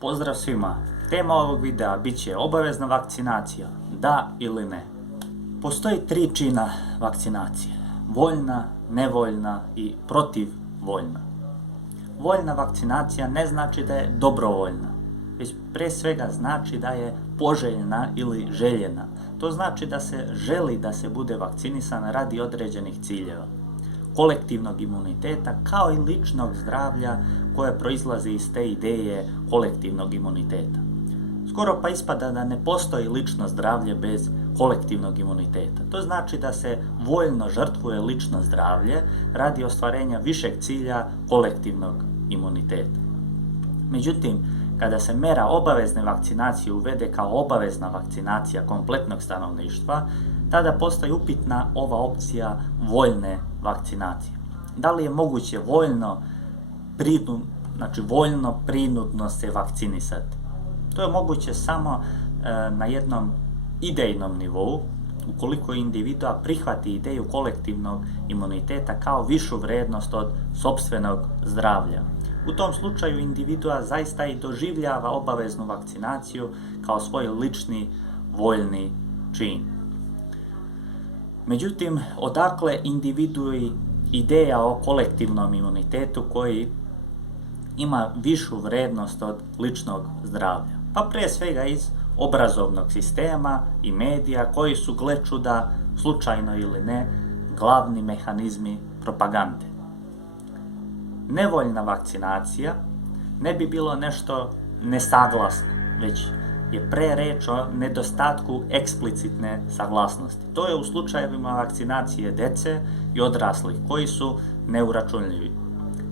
Pozdrav svima! Tema ovog videa bit će obavezna vakcinacija, da ili ne. Postoji 3 čina vakcinacije: voljna, nevoljna i protivvoljna. Voljna vakcinacija ne znači da je dobrovoljna, već pre svega znači da je poželjna ili željena. To znači da se želi da se bude vakcinisan radi određenih ciljeva, kolektivnog imuniteta kao i ličnog zdravlja koje proizlazi iz te ideje kolektivnog imuniteta. Skoro pa ispada da ne postoji lično zdravlje bez kolektivnog imuniteta. To znači da se voljno žrtvuje lično zdravlje radi ostvarenja višeg cilja kolektivnog imuniteta. Međutim, kada se mera obavezne vakcinacije uvede kao obavezna vakcinacija kompletnog stanovništva, tada postaje upitna ova opcija voljne vakcinacije. Da li je moguće voljno prinudno se vakcinisati? To je moguće samo na jednom idejnom nivou, ukoliko individua prihvati ideju kolektivnog imuniteta kao višu vrednost od sopstvenog zdravlja. U tom slučaju individua zaista i doživljava obaveznu vakcinaciju kao svoj lični voljni čin. Međutim, odakle individui ideja o kolektivnom imunitetu koji ima višu vrednost od ličnog zdravlja? Pa prije svega iz obrazovnog sistema i medija koji su, gle čuda, slučajno ili ne, glavni mehanizmi propagande. Nevoljna vakcinacija ne bi bilo nešto nesaglasno, već je pre reč o nedostatku eksplicitne saglasnosti. To je u slučajevima vakcinacije dece i odraslih koji su neuračunljivi.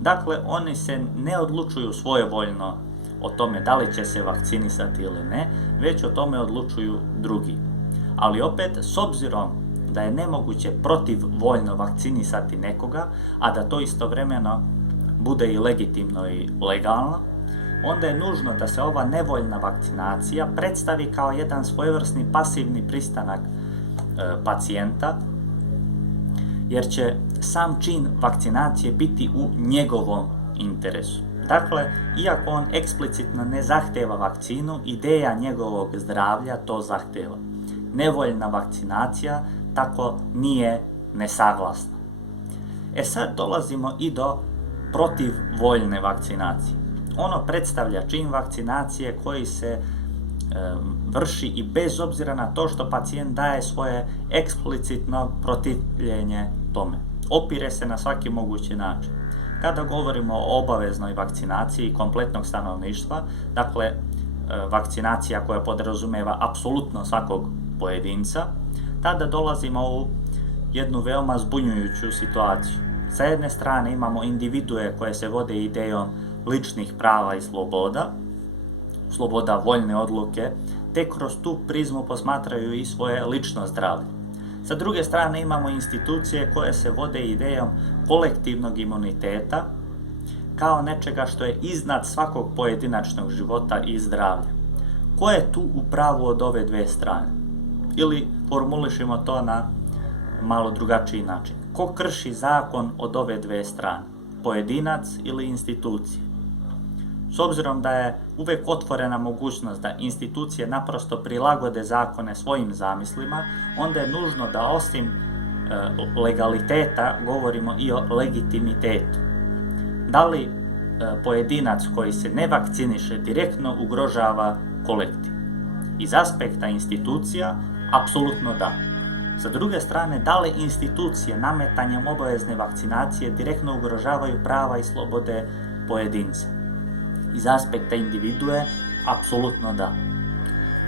Dakle, oni se ne odlučuju svojevoljno o tome da li će se vakcinisati ili ne, već o tome odlučuju drugi. Ali opet, s obzirom da je nemoguće protivvoljno vakcinisati nekoga, a da to istovremeno bude i legitimno i legalno, onda je nužno da se ova nevoljna vakcinacija predstavi kao jedan svojevrsni pasivni pristanak pacijenta, jer će sam čin vakcinacije biti u njegovom interesu. Dakle, iako on eksplicitno ne zahteva vakcinu, ideja njegovog zdravlja to zahteva. Nevoljna vakcinacija tako nije nesaglasna. Sad dolazimo i do protivvoljne vakcinacije. Ono predstavlja čin vakcinacije koji se vrši i bez obzira na to što pacijent daje svoje eksplicitno protivljenje tome. Opire se na svaki mogući način. Kada govorimo o obaveznoj vakcinaciji kompletnog stanovništva, dakle vakcinacija koja podrazumeva apsolutno svakog pojedinca, tada dolazimo u jednu veoma zbunjujuću situaciju. Sa jedne strane imamo individue koje se vode idejom ličnih prava i sloboda voljne odluke, te kroz tu prizmu posmatraju i svoje lično zdravlje. Sa druge strane imamo institucije koje se vode idejom kolektivnog imuniteta kao nečega što je iznad svakog pojedinačnog života i zdravlja. Ko je tu u pravu od ove dve strane? Ili formulišimo to na malo drugačiji način. Ko krši zakon od ove dve strane? Pojedinac ili institucije? S obzirom da je uvek otvorena mogućnost da institucije naprosto prilagode zakone svojim zamislima, onda je nužno da osim legaliteta govorimo i o legitimitetu. Da li pojedinac koji se ne vakciniše direktno ugrožava kolektiv? Iz aspekta institucija, apsolutno da. Sa druge strane, da li institucije nametanjem obavezne vakcinacije direktno ugrožavaju prava i slobode pojedinca? Iz aspekta individue, apsolutno da.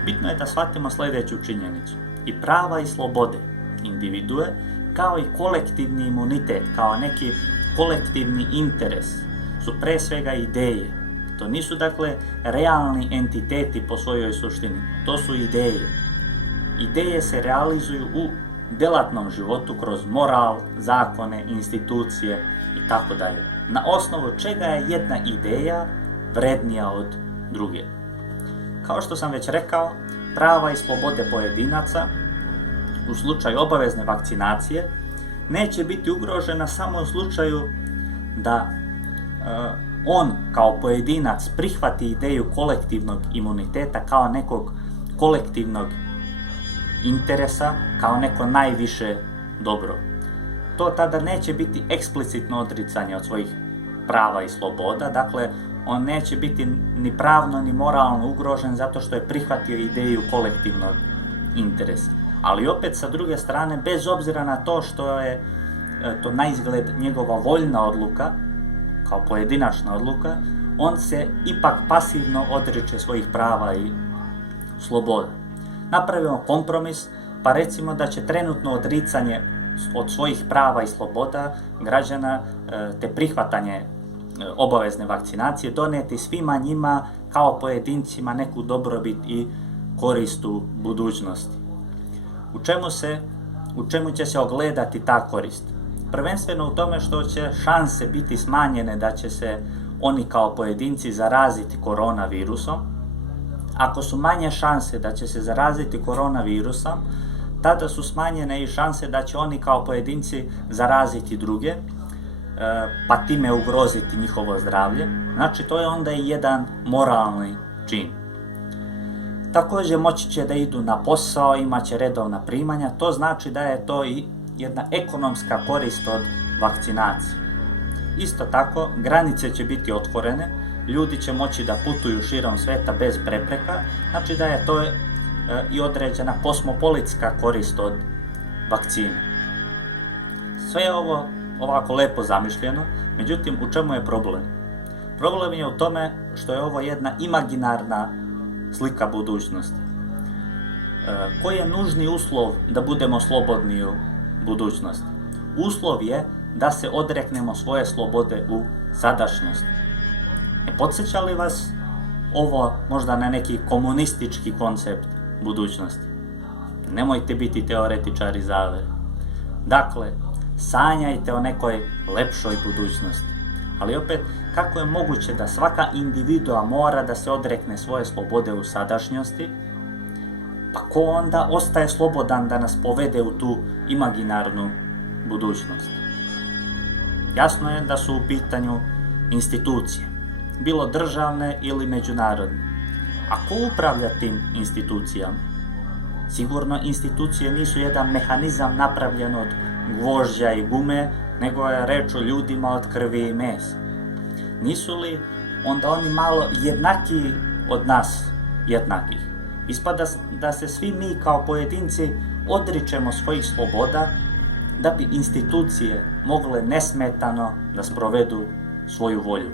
Bitno je da shvatimo sljedeću činjenicu. I prava i slobode individue, kao i kolektivni imunitet, kao neki kolektivni interes, su pre svega ideje. To nisu, dakle, realni entiteti po svojoj suštini. To su ideje. Ideje se realizuju u delatnom životu kroz moral, zakone, institucije itd. Na osnovu čega je jedna ideja vrednija od druge. Kao što sam već rekao, prava i slobode pojedinaca u slučaju obavezne vakcinacije neće biti ugrožena samo u slučaju da on kao pojedinac prihvati ideju kolektivnog imuniteta kao nekog kolektivnog interesa, kao neko najviše dobro. To tada neće biti eksplicitno odricanje od svojih prava i sloboda, dakle on neće biti ni pravno ni moralno ugrožen zato što je prihvatio ideju kolektivnog interesa. Ali opet sa druge strane, bez obzira na to što je to naizgled njegova voljna odluka, kao pojedinačna odluka, on se ipak pasivno odriče svojih prava i sloboda. Napravimo kompromis, pa recimo da će trenutno odricanje od svojih prava i sloboda građana te prihvatanje obavezne vakcinacije donijeti svima njima kao pojedincima neku dobrobit i korist u budućnosti. U čemu će se ogledati ta korist? Prvenstveno u tome što će šanse biti smanjene da će se oni kao pojedinci zaraziti koronavirusom. Ako su manje šanse da će se zaraziti koronavirusom, tada su smanjene i šanse da će oni kao pojedinci zaraziti druge, pa time ugroziti njihovo zdravlje. Znači, to je onda i jedan moralni čin. Također moći će da idu na posao, imat će redovna primanja, to znači da je to i jedna ekonomska korist od vakcinacije. Isto tako, granice će biti otvorene, ljudi će moći da putuju širom sveta bez prepreka, znači da je to i određena kosmopolitska korist od vakcine. Sve je ovo ovako lepo zamišljeno, međutim u čemu je problem? Problem je u tome što je ovo jedna imaginarna slika budućnosti. Koji je nužni uslov da budemo slobodni u budućnosti? Uslov je da se odreknemo svoje slobode u sadašnjosti. Ne podsjeća li vas ovo možda na neki komunistički koncept budućnosti? Nemojte biti teoretičari zavere. Dakle, sanjajte o nekoj lepšoj budućnosti. Ali opet, kako je moguće da svaka individua mora da se odrekne svoje slobode u sadašnjosti? Pa ko onda ostaje slobodan da nas povede u tu imaginarnu budućnost? Jasno je da su u pitanju institucije, bilo državne ili međunarodne. A ko upravlja tim institucijama? Sigurno institucije nisu jedan mehanizam napravljen od gvožđa i gume, nego je reč o ljudima od krvi i mesa. Nisu li onda oni malo jednakiji od nas jednakih? Ispada da se svi mi kao pojedinci odričemo svojih sloboda da bi institucije mogle nesmetano da sprovedu svoju volju.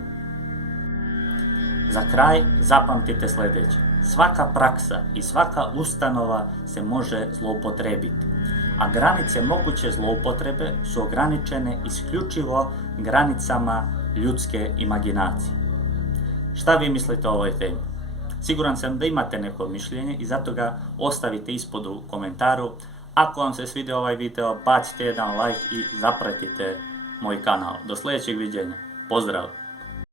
Za kraj zapamtite sljedeće. Svaka praksa i svaka ustanova se može zloupotrebiti, a granice moguće zloupotrebe su ograničene isključivo granicama ljudske imaginacije. Šta vi mislite o ovoj temi? Siguran sam da imate neko mišljenje i zato ga ostavite ispod u komentaru. Ako vam se svidio ovaj video, bacite jedan like i zapratite moj kanal. Do sljedećeg viđenja. Pozdrav!